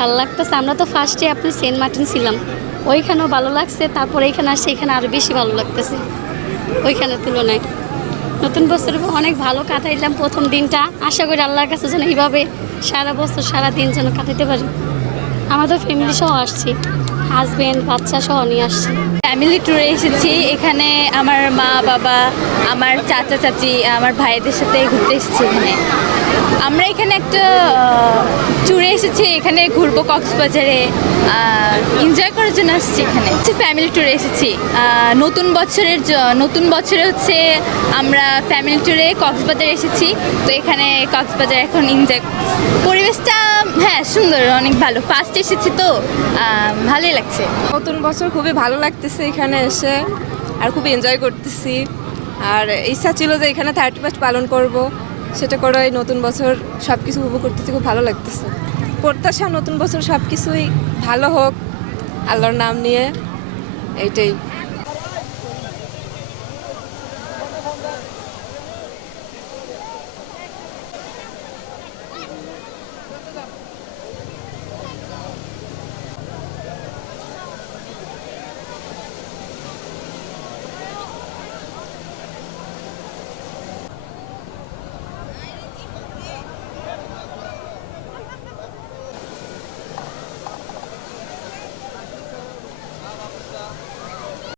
ভালো লাগতেছে। আমরা তো ফার্স্টে আপনি সেন্ট মার্টিন ছিলাম। ওইখানেও ভালো লাগছে, তারপরে এইখানে আসছে এখানে আরও বেশি ভালো লাগতেছে। ওইখানের তুলনায়। নতুন বছর অনেক ভালো কাটাইলাম প্রথম দিনটা। আশা করি আল্লাহর কাছে যেন এইভাবে সারা বছর, সারা দিন যেন কাটাইতে পারি। আমাদের ফ্যামিলি সহ আসছি। হাজব্যান্ড বাচ্চা সহ নিয়ে আসছি। ফ্যামিলি ট্যুরে এসেছি। এখানে আমার মা, বাবা, আমার চাচা, চাচি, আমার ভাইদের সাথে ঘুরতে এসেছি এখানে। আমরা এখানে একটা ট্যুরে এসেছি, এখানে ঘুরবো কক্সবাজারে এনজয় করার জন্য আসছি এখানে। ফ্যামিলি ট্যুরে এসেছি। নতুন বছরের নতুন বছরে হচ্ছে আমরা ফ্যামিলি ট্যুরে কক্সবাজার এসেছি। তো এখানে কক্সবাজার এখন এনজয় পরিবেশটা হ্যাঁ সুন্দর, অনেক ভালো। ফার্স্ট এসেছি তো ভালোই লাগছে। নতুন বছর খুবই ভালো লাগতেছে এখানে এসে, আর খুব এনজয় করতেছি। আর ইচ্ছা ছিল যে এখানে থার্টি ফার্স্ট পালন করব। সেটা করে নতুন বছর সব কিছু উপভোগ করতেছি, খুব ভালো লাগতেছে। প্রত্যাশা নতুন বছর সব কিছুই ভালো হোক, আল্লাহর নাম নিয়ে, এইটাই।